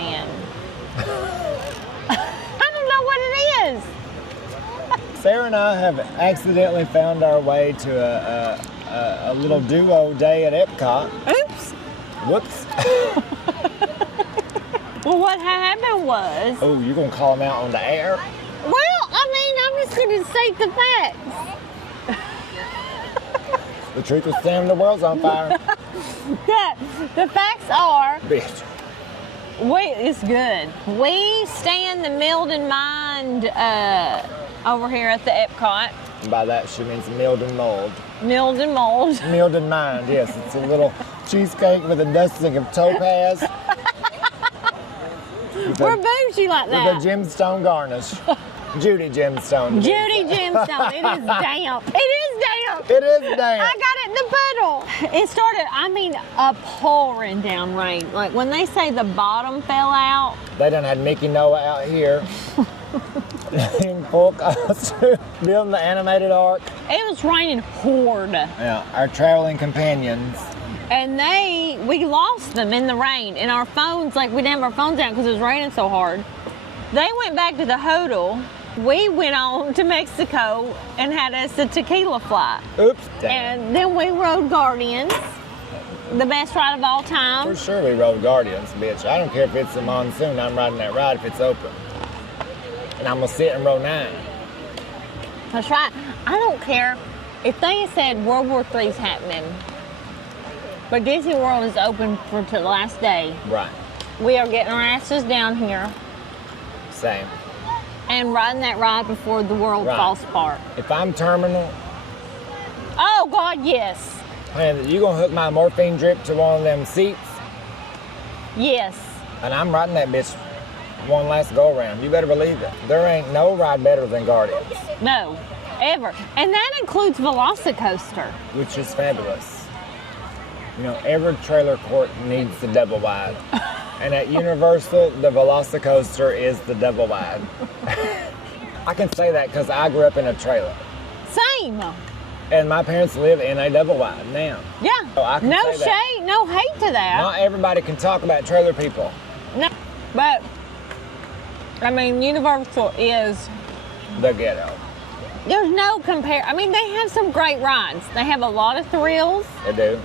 fan. I don't know what it is. Sarah and I have accidentally found our way to a little duo day at Epcot. Oops. Whoops. Well, what happened was... Oh, you're going to call them out on the air? Well, I mean, I'm just going to state the facts. The truth is saying the world's on fire. Yeah, the facts are... Bitch. It's good. We stay in the Milden Mind over here at the Epcot. And by that, she means milled and mold. Milled and mold. Milled and mind, yes. It's a little cheesecake with a dusting of topaz. We're bougie like that. With a gemstone garnish. Judy gemstone. Judy gemstone. It is damp. It is damp. It is damp. I got it in the puddle. It started, I mean, a pouring down rain. Like when they say the bottom fell out. They done had Mickey Noah out here. In full costume, building the animated ark. It was raining hard. Yeah, our traveling companions. And we lost them in the rain. And our phones, like we didn't have our phones out because it was raining so hard. They went back to the hotel. We went on to Mexico and had us a tequila flight. Oops. Damn. And then we rode Guardians, the best ride of all time. For sure we rode Guardians, bitch. I don't care if it's a monsoon, I'm riding that ride if it's open. And I'm gonna sit in row 9. That's right. I don't care if they said World War III's happening, but Disney World is open for the last day. Right. We are getting our asses down here Same. and riding that ride before the world Right. falls apart. If I'm terminal, Oh, God, yes. and you gonna hook my morphine drip to one of them seats, Yes. and I'm riding that bitch one last go around. You better believe it. There ain't no ride better than Guardians, No, ever. And that includes Velocicoaster. which is fabulous. You know, every trailer court needs the double wide. And at Universal, the Velocicoaster is the double wide. I can say that because I grew up in a trailer. Same. And my parents live in a double wide now. Yeah. So I can No say that. shade, no hate to that. Not everybody can talk about trailer people. No, but I mean, Universal is, The ghetto. there's no compare. I mean, they have some great rides. They have a lot of thrills. They do.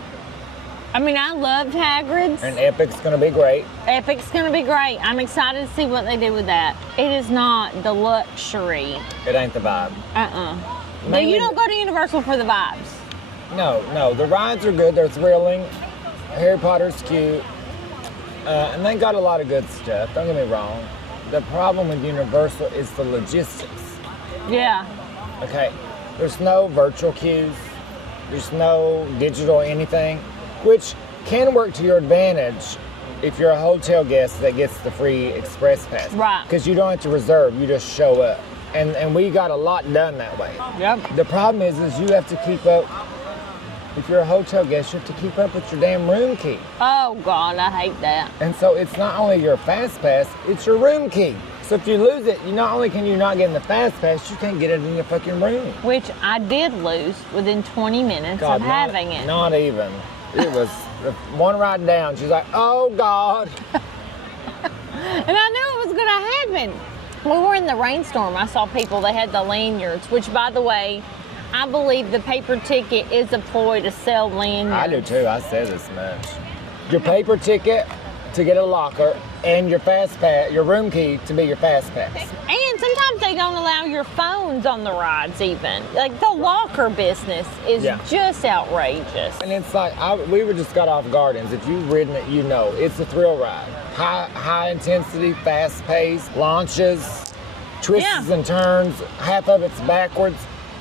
I mean, I loved Hagrid's. And Epic's gonna be great. Epic's gonna be great. I'm excited to see what they do with that. It is not the luxury. It ain't the vibe. No, Mainly you don't go to Universal for the vibes. No, the rides are good. They're thrilling. Harry Potter's cute. And they got a lot of good stuff. Don't get me wrong. The problem with Universal is the logistics. Yeah. Okay, there's no virtual queues. There's no digital anything, which can work to your advantage if you're a hotel guest that gets the free express pass. Right. Because you don't have to reserve, you just show up. And we got a lot done that way. Yep. The problem is you have to keep up. If you're a hotel guest, you have to keep up with your damn room key. Oh, God, I hate that. And so it's not only your fast pass, it's your room key. So if you lose it, you not only can you not get in the fast pass, you can't get it in your fucking room. Which I did lose within 20 minutes of having it. Not even. It was one ride down. She's like, oh, God. And I knew it was going to happen. We were in the rainstorm. I saw people, they had the lanyards, which, by the way, I believe the paper ticket is a ploy to sell lanyards. I do too. I said as much. Your paper ticket to get a locker and your fast pass, your room key to be your fast pass. And sometimes they don't allow your phones on the rides even. Like the locker business is just outrageous. And it's like, we were just got off Guardians. If you've ridden it, you know. It's a thrill ride. High intensity, fast pace, launches, twists and turns. Half of it's backwards.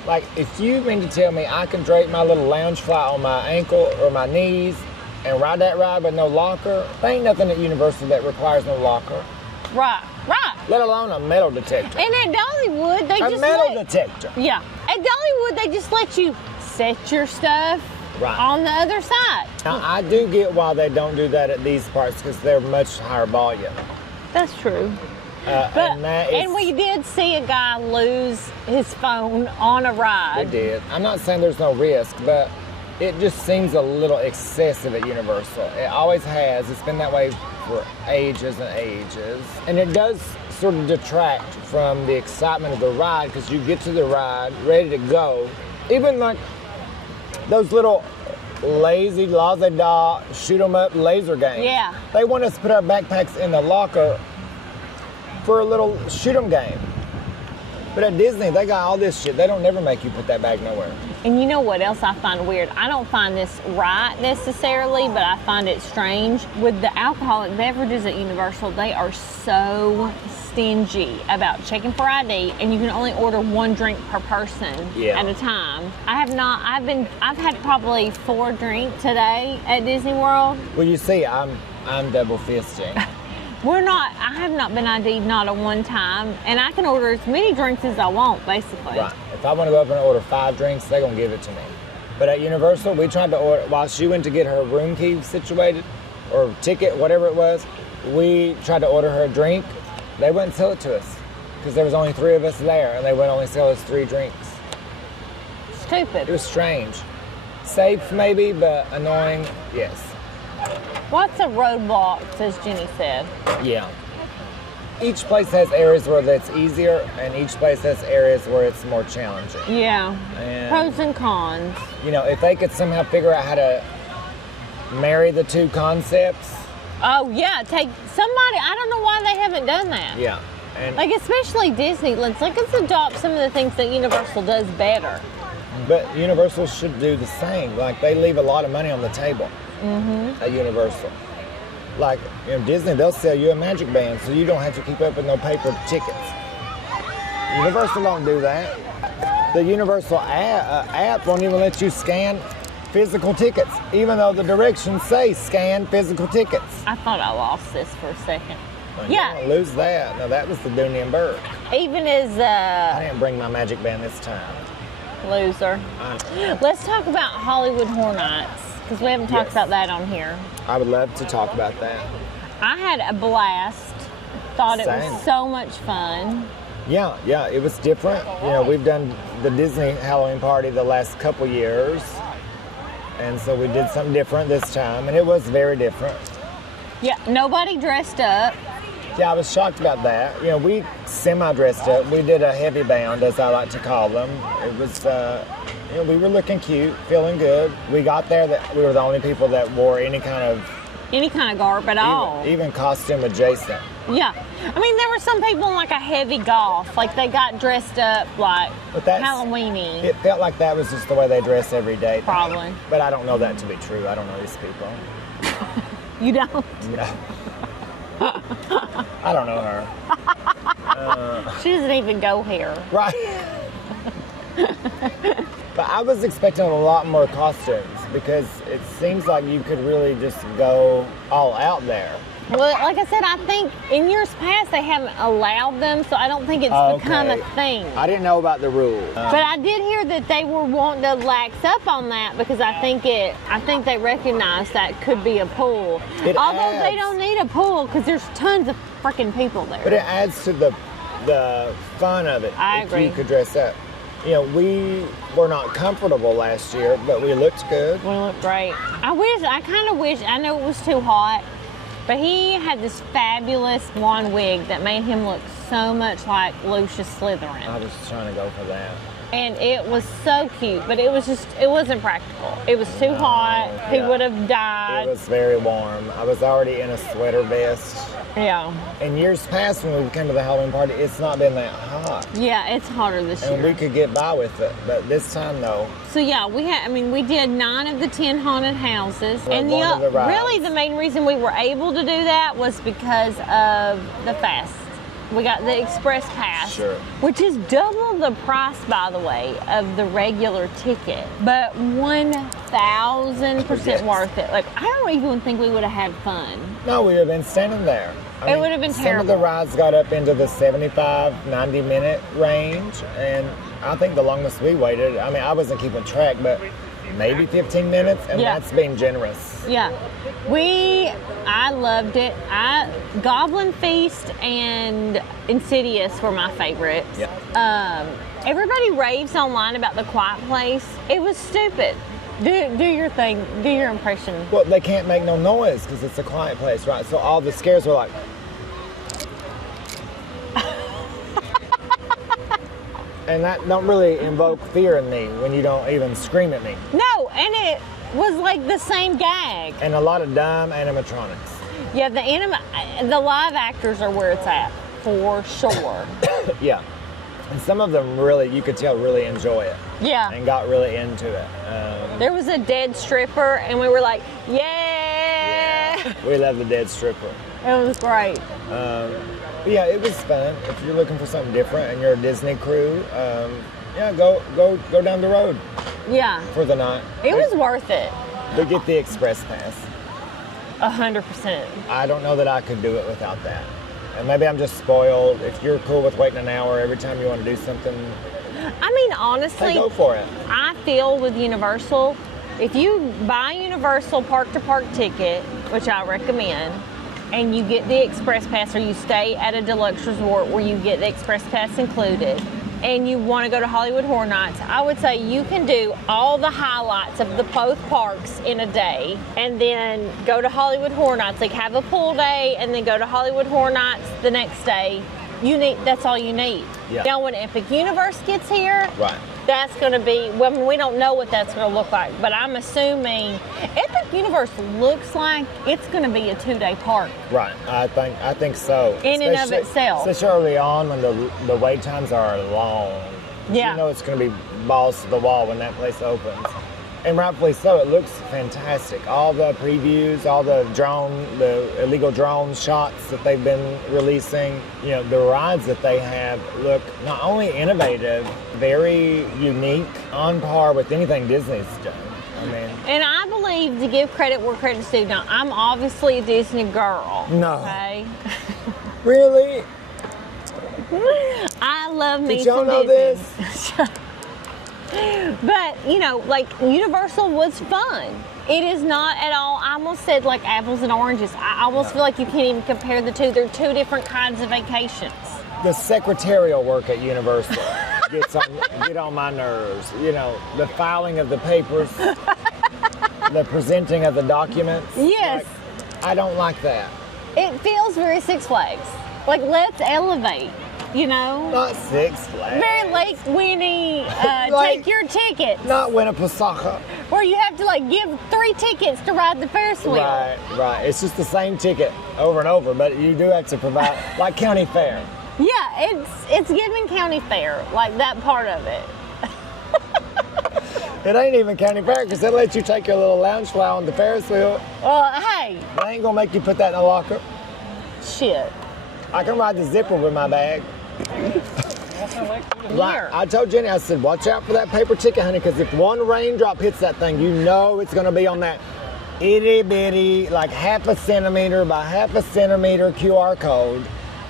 Like, if you mean to tell me I can drape my little lounge fly on my ankle or my knees and ride that ride with no locker, there ain't nothing at Universal that requires no locker. Right. Let alone a metal detector. And at Dollywood, they a metal detector. Yeah. At Dollywood, they just let you set your stuff on the other side. Now, I do get why they don't do that at these parts because they're much higher volume. That's true. And we did see a guy lose his phone on a ride. We did. I'm not saying there's no risk, but it just seems a little excessive at Universal. It always has. It's been that way for ages and ages. And it does sort of detract from the excitement of the ride because you get to the ride ready to go. Even like those little lazy, la-da, shoot 'em up laser games. Yeah. They want us to put our backpacks in the locker for a little shoot 'em game. But at Disney, they got all this shit. They don't never make you put that bag nowhere. And you know what else I find weird? I don't find this right necessarily, but I find it strange. With the alcoholic beverages at Universal, they are so stingy about checking for ID, and you can only order one drink per person at a time. I've had probably 4 drinks today at Disney World. Well, you see, I'm double fisting. I have not been ID'd not a one time, and I can order as many drinks as I want, basically. Right. If I want to go up and order 5 drinks, they're going to give it to me. But at Universal, we tried to order, while she went to get her room key situated, or ticket, whatever it was, we tried to order her a drink. They wouldn't sell it to us because there was only 3 of us there, and they would only sell us 3 drinks. Stupid. It was strange. Safe, maybe, but annoying, yes. What's a roadblock, as Jenny said? Yeah. Each place has areas where that's easier, and each place has areas where it's more challenging. Yeah. And, pros and cons. You know, if they could somehow figure out how to marry the 2 concepts. Oh, yeah. I don't know why they haven't done that. Yeah. And like, especially Disney. Let's adopt some of the things that Universal does better. But Universal should do the same. Like, they leave a lot of money on the table at Universal. Like, Disney, they'll sell you a magic band so you don't have to keep up with no paper tickets. Universal don't do that. The Universal app won't even let you scan physical tickets, even though the directions say scan physical tickets. I thought I lost this for a second. Well, Yeah. You don't lose that. No, that was the Dooney and Burke. Even as I didn't bring my magic band this time. loser. Let's talk about Hollywood Horror Nights, because we haven't talked about that on here. I would love to talk about that. I had a blast. Thought it Same. was so much fun. Yeah, it was different. You know, we've done the Disney Halloween party the last couple years, and so we did something different this time, and it was very different. Yeah, nobody dressed up. Yeah, I was shocked about that. You know, we semi-dressed up. We did a heavy bound, as I like to call them. It was, we were looking cute, feeling good. We got there that we were the only people that wore any kind of garb at all. Even costume adjacent. Yeah. I mean, there were some people in like a heavy golf. Like they got dressed up like Halloween-y. It felt like that was just the way they dress every day. Probably. But I don't know that to be true. I don't know these people. You don't? No. I don't know her. She doesn't even go here. Right. But I was expecting a lot more costumes because it seems like you could really just go all out there. Well, like I said, I think in years past they haven't allowed them, so I don't think it's become a thing. I didn't know about the rules. But I did hear that they were wanting to lax up on that because I think they recognize that could be a pool. Although they don't need a pool because there's tons of freaking people there. But it adds to the fun of it. I agree. You could dress up. You know, we were not comfortable last year, but we looked good. We looked great. I know it was too hot, but he had this fabulous blonde wig that made him look so much like Lucius Slytherin. I was trying to go for that. And it was so cute, but it wasn't practical. It was too hot. He would have died. It was very warm. I was already in a sweater vest. Yeah. In years past when we came to the Halloween party, it's not been that hot. Yeah, it's hotter this year. And we could get by with it, but this time, no. So yeah, we did 9 of the 10 haunted houses. Well, and really the main reason we were able to do that was because of the fast. We got the express pass, which is double the price, by the way, of the regular ticket, but 1,000% worth it. Like, I don't even think we would have had fun. No, we would have been standing there. It would have been terrible. Some of the rides got up into the 75, 90-minute range, and I think the longest we waited, I mean, I wasn't keeping track, but maybe 15 minutes, and that's being generous. Yeah. I loved it. Goblin Feast and Insidious were my favorites. Yeah. Everybody raves online about The Quiet Place. It was stupid. Do your thing. Do your impression. Well, they can't make no noise because it's a quiet place, right? So all the scares were like. And that don't really invoke fear in me when you don't even scream at me. No, and it was like the same gag. And a lot of dumb animatronics. Yeah, the live actors are where it's at, for sure. Yeah. And some of them really, you could tell, really enjoy it. Yeah. And got really into it. There was a dead stripper, and we were like, yeah! We love the dead stripper. It was great. Yeah, it was fun. If you're looking for something different and you're a Disney crew, yeah, go down the road. Yeah. For the night. It was worth it. But get the express pass. 100%. I don't know that I could do it without that. And maybe I'm just spoiled. If you're cool with waiting an hour every time you want to do something, I mean, honestly, go for it. I feel with Universal, if you buy a Universal park-to-park ticket, which I recommend, and you get the express pass, or you stay at a deluxe resort where you get the express pass included, and you want to go to Hollywood Horror Nights, I would say you can do all the highlights of the both parks in a day, and then go to Hollywood Horror Nights, like have a pool day, and then go to Hollywood Horror Nights the next day. That's all you need. Yeah. Now when Epic Universe gets here, Right. that's going to be, well, we don't know what that's going to look like, but I'm assuming Epic Universe looks like it's going to be a 2-day park. Right. I think so. In and of itself. Especially early on when the wait times are long. Yeah. You know it's going to be balls to the wall when that place opens. And rightfully so, it looks fantastic. All the previews, all the illegal drone shots that they've been releasing, you know, the rides that they have look not only innovative, very unique, on par with anything Disney's done. I mean, And I believe, to give credit where credit's due, now I'm obviously a Disney girl. No. Okay? really? I love me Did y'all some know Disney. this? But, you know, like, Universal was fun. It is not at all, I almost said like apples and oranges. I almost feel like you can't even compare the two. They're two different kinds of vacations. The secretarial work at Universal get on my nerves. You know, the filing of the papers, the presenting of the documents. Yes. Like, I don't like that. It feels very Six Flags. Like, let's elevate, you know? Not Six Flags. Very Lake Winnie, Like- take your ticket. Not Winnipesaukee. Where you have to, like, give 3 tickets to ride the Ferris wheel. Right. It's just the same ticket over and over, but you do have to provide, like county fair. Yeah, it's giving county fair, like that part of it. It ain't even county fair because they let you take your little lounge flower on the Ferris wheel. Well, hey, They ain't gonna make you put that in a locker. shit. I can ride the zipper with my bag. Here. I told Jenny, I said, watch out for that paper ticket, honey, because if one raindrop hits that thing, you know it's going to be on that itty bitty, like half a centimeter by half a centimeter QR code,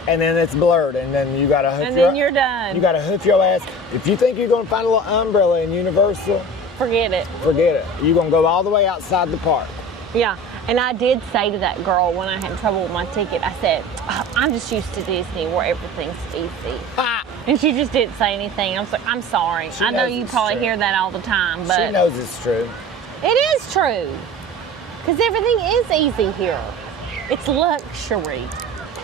and then it's blurred, and then you got to hoof And then you're done. You got to hoof your ass. If you think you're going to find a little umbrella in Universal, Forget it. forget it. You're going to go all the way outside the park. Yeah, and I did say to that girl when I had trouble with my ticket, I said, "Oh, I'm just used to Disney where everything's easy." Ah! And she just didn't say anything. I was like, I'm sorry. She I know knows you it's probably true. hear that all the time, but She knows it's true. it is true. Because everything is easy here. It's luxury.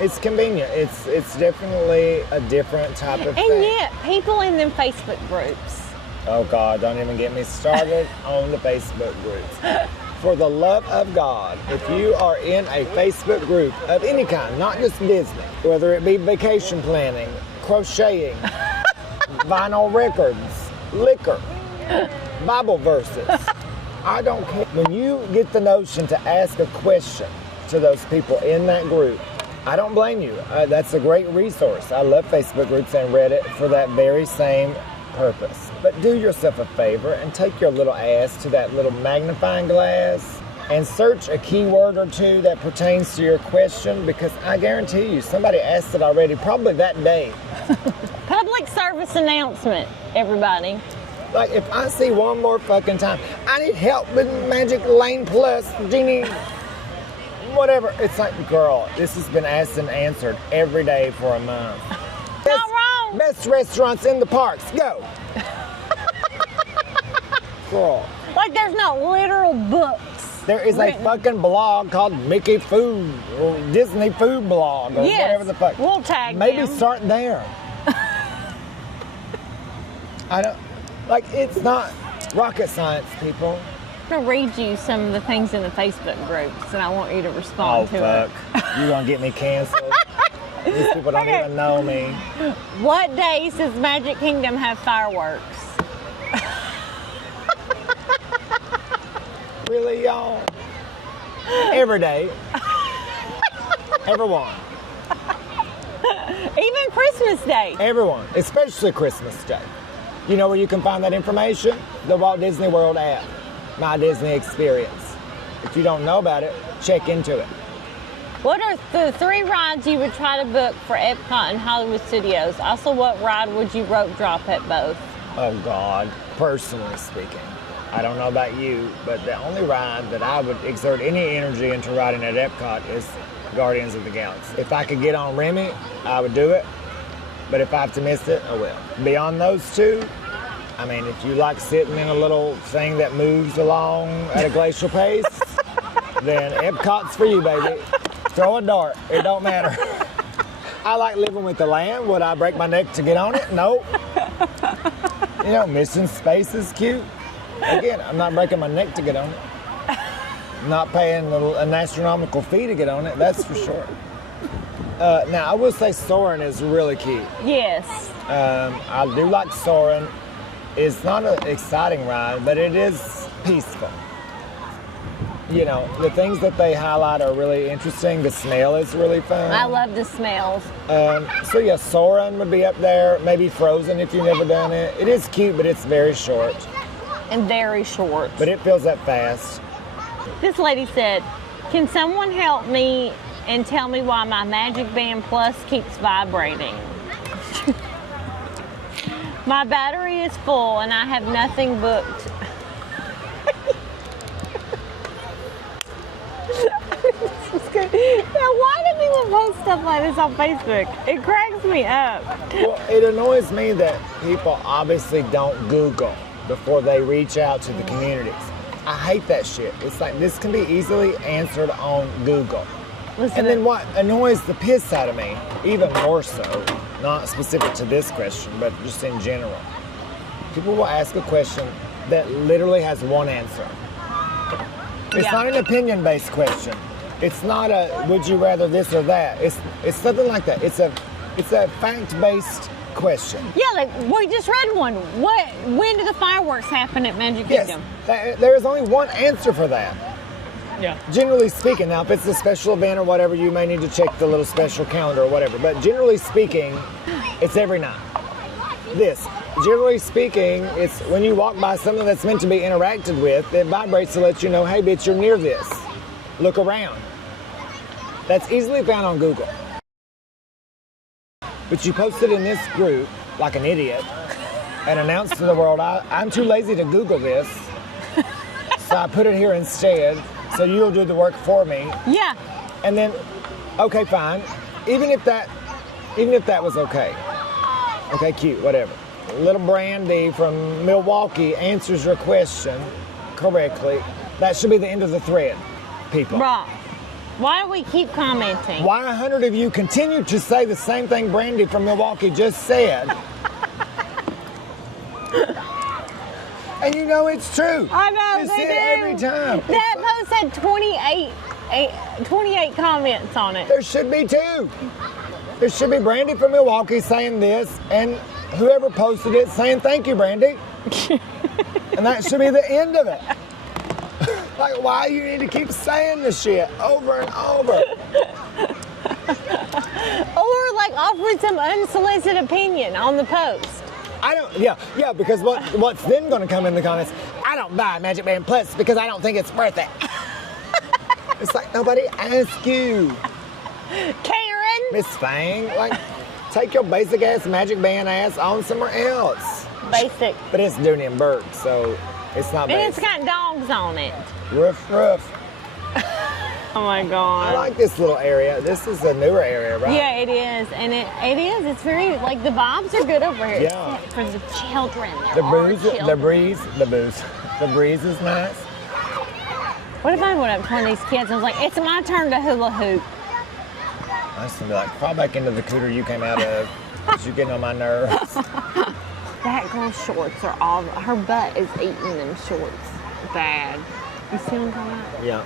It's convenient. It's definitely a different type of thing. And yet, people in them Facebook groups. Oh God, don't even get me started on the Facebook groups. For the love of God, if you are in a Facebook group of any kind, not just Disney, whether it be vacation planning, crocheting, vinyl records, liquor, Bible verses, I don't care. When you get the notion to ask a question to those people in that group, I don't blame you. That's a great resource. I love Facebook groups and Reddit for that very same purpose. But do yourself a favor and take your little ass to that little magnifying glass and search a keyword or two that pertains to your question, because I guarantee you somebody asked it already, probably that day. Public service announcement, everybody. Like, if I see one more fucking time, I need help with Magic Lane Plus, Genie, whatever. It's like, girl, this has been asked and answered every day for a month. Not wrong. Best restaurants in the parks, go. Girl. Like there's not literal books. There is a fucking blog called Mickey Food or Disney Food Blog or whatever the fuck. We'll tag Maybe them. start there. I don't like. It's not rocket science, people. I'm gonna read you some of the things in the Facebook groups, and I want you to Oh respond to fuck! it. You gonna get me canceled? These people don't even know me. What days does Magic Kingdom have fireworks? Really, y'all? Every day. Everyone. Even Christmas Day. Everyone, especially Christmas Day. You know where you can find that information? The Walt Disney World app, My Disney Experience. If you don't know about it, check into it. What are the 3 rides you would try to book for Epcot and Hollywood Studios? Also, what ride would you rope drop at both? Oh God, personally speaking, I don't know about you, but the only ride that I would exert any energy into riding at Epcot is Guardians of the Galaxy. If I could get on Remy, I would do it. But if I have to miss it, I will. Beyond those 2, I mean, if you like sitting in a little thing that moves along at a glacial pace, then Epcot's for you, baby. Throw a dart. It don't matter. I like living with the land. Would I break my neck to get on it? Nope. You know, Mission Space is cute. Again, I'm not breaking my neck to get on it. I'm not paying an astronomical fee to get on it, that's for sure. Now, I will say Soarin' is really cute. Yes. I do like Soarin'. It's not an exciting ride, but it is peaceful. You know, the things that they highlight are really interesting. The smell is really fun. I love the smells. So yeah, Soarin' would be up there. Maybe Frozen if you've never done it. It is cute, but it's very short. And very short. But it fills up fast. This lady said, can someone help me and tell me why my Magic Band Plus keeps vibrating? My battery is full and I have nothing booked. This is good. Now, why do people post stuff like this on Facebook? It cracks me up. Well, it annoys me that people obviously don't Google before they reach out to the communities. I hate that shit. It's like, this can be easily answered on Google. Listen, And then what annoys the piss out of me, even more so, not specific to this question, but just in general, people will ask a question that literally has one answer. It's not an opinion-based question. It's not a would you rather this or that. It's something like that. It's a fact-based question. yeah, like we just read one. When do the fireworks happen at Magic Kingdom? Yes, there is only one answer for that. Yeah. Generally speaking, now if it's a special event or whatever, you may need to check the little special calendar or whatever. But generally speaking, it's every night. Generally speaking, it's when you walk by something that's meant to be interacted with, it vibrates to let you know, hey bitch, you're near this. Look around. That's easily found on Google. But you post it in this group like an idiot and announce to the world, I'm too lazy to Google this, so I put it here instead, so you'll do the work for me. Yeah. And then, okay, fine. Even if that was okay. Okay, cute, whatever. Little Brandy from Milwaukee answers your question correctly. That should be the end of the thread, people. Right. Why do we keep commenting? Why 100 of you continue to say the same thing Brandy from Milwaukee just said? And you know it's true. I know, You they see do. it every time. That post had 28 comments on it. There should be 2. There should be Brandy from Milwaukee saying this, and whoever posted it saying thank you, Brandy. And that should be the end of it. Like, why you need to keep saying this shit over and over? Or like offering some unsolicited opinion on the post. Yeah, because what's then going to come in the comments? I don't buy Magic Band Plus because I don't think it's worth it. It's like, nobody asked you. Karen! Miss Fang, like, take your basic ass Magic Band ass on somewhere else. Basic. But it's Dunedin, so it's not And basic. it's got dogs on it. Roof. Oh my I God. like this little area. This is a newer area, right? Yeah, it is. And it is. It's very, like, the vibes are good over here. Yeah. Except for the children. The booze. The breeze is nice. What if I went up to one of these kids and was like, it's my turn to hula hoop? I used to be like, fall back into the cooter you came out of. Because you're getting on my nerves. That girl's shorts are all, her butt is eating them shorts. Bad. You see what I'm talking about? Yeah.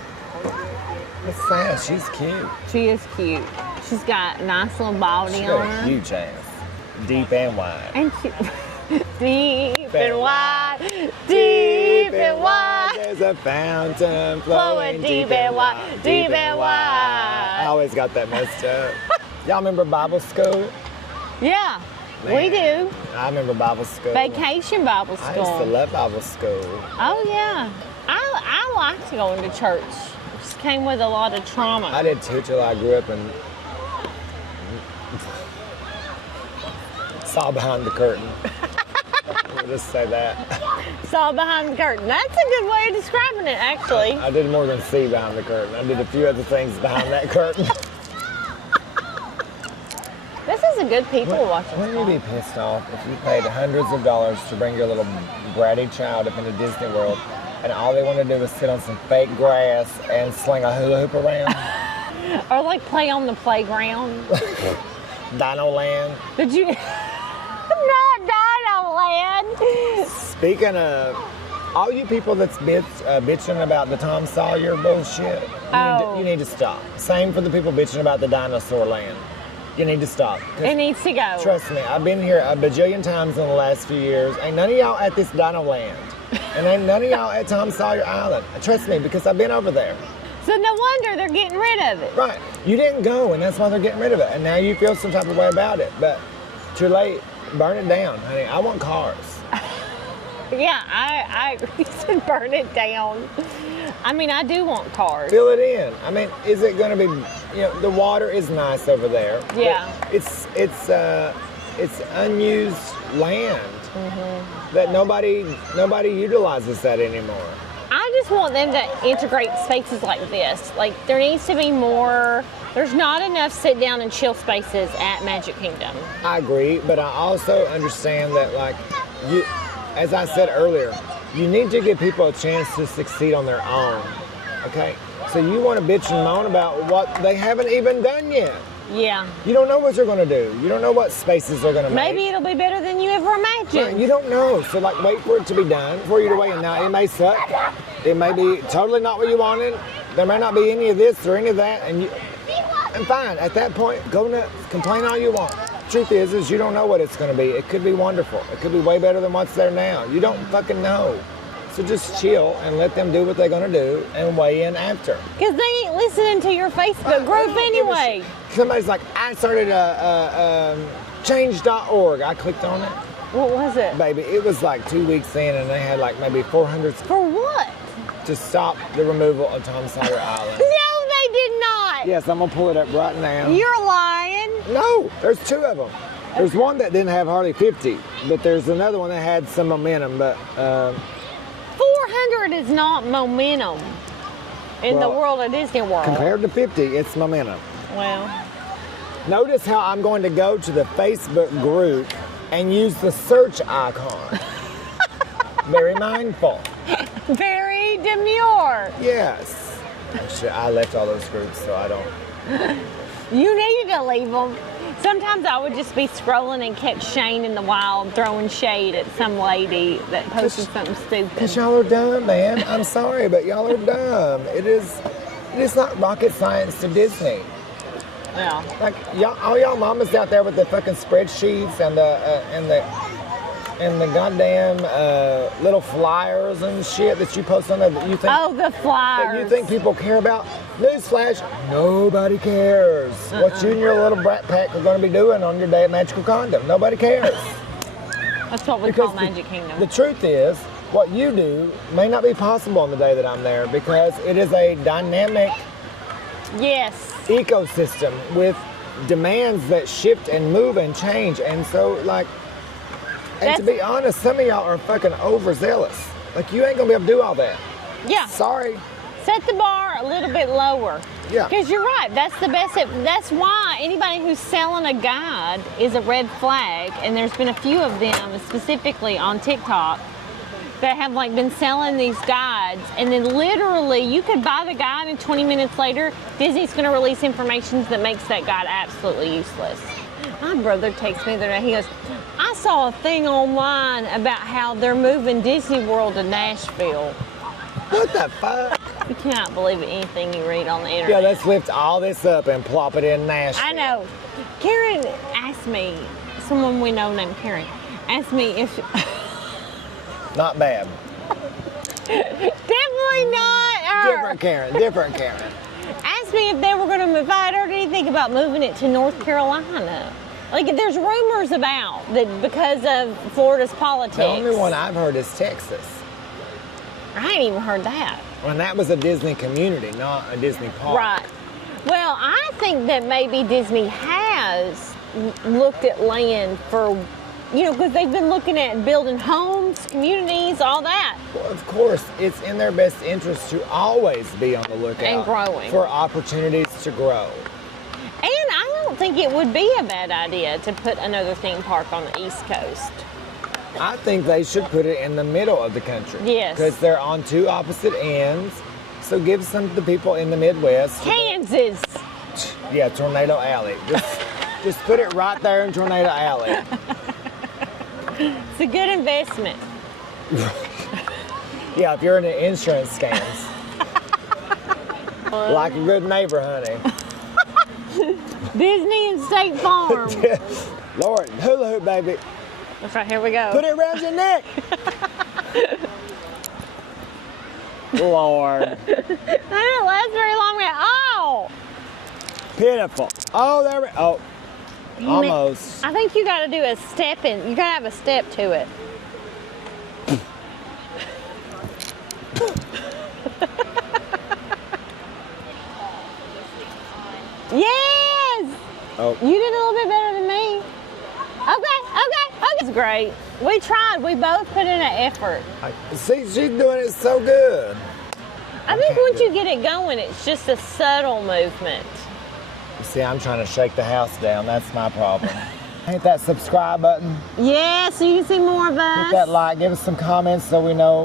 It's sad. She's cute. She is cute. She's got a nice little body She's on got her. a huge ass. Deep and wide. And she, deep and wide, deep and wide. There's a fountain Flowing deep and wide, deep and wide. I always got that messed up. Y'all remember Bible school? Yeah, Man. we do. I remember Bible school. Vacation Bible school. I used to love Bible school. Oh yeah, I liked going to church. It just came with a lot of trauma. I did too till I grew up and saw behind the curtain. We'll just say that. Saw behind the curtain. That's a good way of describing it, actually. I did more than see behind the curtain. I did a few other things behind that curtain. This is a good people watching. Wouldn't you be pissed off if you paid hundreds of dollars to bring your little bratty child up into Disney World and all they want to do is sit on some fake grass and sling a hula hoop around? Or like play on the playground. Dino Land. Did you? Not Dino Land. Speaking of, all you people that's bitching about the Tom Sawyer bullshit, you need to stop. Same for the people bitching about the Dinosaur Land. You need to stop. It needs to go. Trust me, I've been here a bajillion times in the last few years. Ain't none of y'all at this Dino Land. And ain't none of y'all at Tom Sawyer Island. Trust me, because I've been over there. So no wonder they're getting rid of it. Right. You didn't go, and that's why they're getting rid of it. And now you feel some type of way about it. But too late. Burn it down, honey. I want cars. Yeah, I agree. To burn it down. I mean, I do want cars. Fill it in. I mean, is it going to be? You know, the water is nice over there. Yeah. It's unused land that nobody utilizes that anymore. I just want them to integrate spaces like this. Like, there needs to be more. There's not enough sit down and chill spaces at Magic Kingdom. I agree, but I also understand that, like, you, as I said earlier, you need to give people a chance to succeed on their own, okay? So you want to bitch and moan about what they haven't even done yet. Yeah. You don't know what they're going to do. You don't know what spaces they're going to make. Maybe it'll be better than you ever imagined. Right, you don't know. So, like, wait for it to be done for you to wait. And now, it may suck. It may be totally not what you wanted. There may not be any of this or any of that. And fine. At that point, go nuts. Complain all you want. Truth is you don't know what it's going to be. It could be wonderful. It could be way better than what's there now. You don't fucking know. So just chill and let them do what they're going to do and weigh in after. Because they ain't listening to your Facebook group anyway. Somebody's like, I started change.org. I clicked on it. What was it? Baby, it was like 2 weeks in and they had like maybe 400 For what? to stop the removal of Tom Sawyer Island. No, they did not. Yes, I'm going to pull it up right now. You're lying. No, there's two of them. There's one that didn't have hardly 50, but there's another one that had some momentum. But 400 is not momentum in the world of Disney World. Compared to 50, it's momentum. Well, notice how I'm going to go to the Facebook group and use the search icon. Very mindful. very demure. Yes. Actually, I left all those groups, so I don't. You needed to leave them. Sometimes I would just be scrolling and catch Shane in the wild throwing shade at some lady that posted something stupid. Because y'all are dumb, man. I'm sorry, but y'all are dumb. It is not rocket science to Disney. Yeah. Like all y'all mamas out there with the fucking spreadsheets and the goddamn little flyers and shit that you post on there that you think. Oh, the flyers. That you think people care about. Newsflash, nobody cares. What you and your little brat pack are going to be doing on your day at Magical Kingdom. Nobody cares. That's what we call Magic Kingdom. The truth is, what you do may not be possible on the day that I'm there because it is a dynamic ecosystem with demands that shift and move and change. And so, like, and to be honest, some of y'all are fucking overzealous. Like, you ain't going to be able to do all that. Yeah. Sorry. Set the bar a little bit lower. Yeah. Because you're right. That's the best. That's why anybody who's selling a guide is a red flag. And there's been a few of them specifically on TikTok that have like been selling these guides, and then literally you could buy the guide and 20 minutes later Disney's going to release information that makes that guide absolutely useless. My brother texts me the other day, he goes, I saw a thing online about how they're moving Disney World to Nashville. What the fuck? You cannot believe anything you read on the internet. Yeah, let's lift all this up and plop it in Nashville. I know. Karen asked me, someone we know named Karen, asked me if... Not bad. Definitely not her. Different Karen. Asked me if they were going to move. I heard anything about moving it to North Carolina. Like, there's rumors about that because of Florida's politics. The only one I've heard is Texas. I ain't even heard that. And that was a Disney community, not a Disney park. Right. Well, I think that maybe Disney has looked at land for, because they've been looking at building homes, communities, all that. Well, of course, it's in their best interest to always be on the lookout And growing. for opportunities to grow. And I don't think it would be a bad idea to put another theme park on the East Coast. I think they should put it in the middle of the country. Yes. Because they're on two opposite ends. So give some to the people in the Midwest. Kansas. Yeah, Tornado Alley. Just put it right there in Tornado Alley. It's a good investment. Yeah, if you're in the insurance scams. Like a good neighbor, honey. Disney and State Farm. Lord, hula hoop, baby. That's right, here we go. Put it around your neck. Lord. That didn't last very long. Oh! Pitiful. Oh, there we go. Oh, almost. I think you got to do a step in. You got to have a step to it. Yes! Oh. You did a little bit better than me. Okay. It's great. We tried. We both put in an effort. See, she's doing it so good. I think once you get it going, it's just a subtle movement. See, I'm trying to shake the house down. That's my problem. Hit that subscribe button. Yeah, so you can see more of us. Hit that like. Give us some comments so we know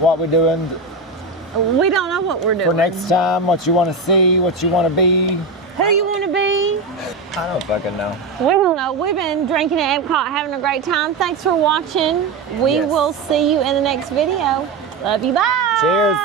what we're doing We don't know what we're doing. for next time, what you want to see, what you want to be. Who you want to be? I don't fucking know. We don't know. We've been drinking at Epcot, having a great time. Thanks for watching. We Yes. will see you in the next video. Love you. Bye. Cheers.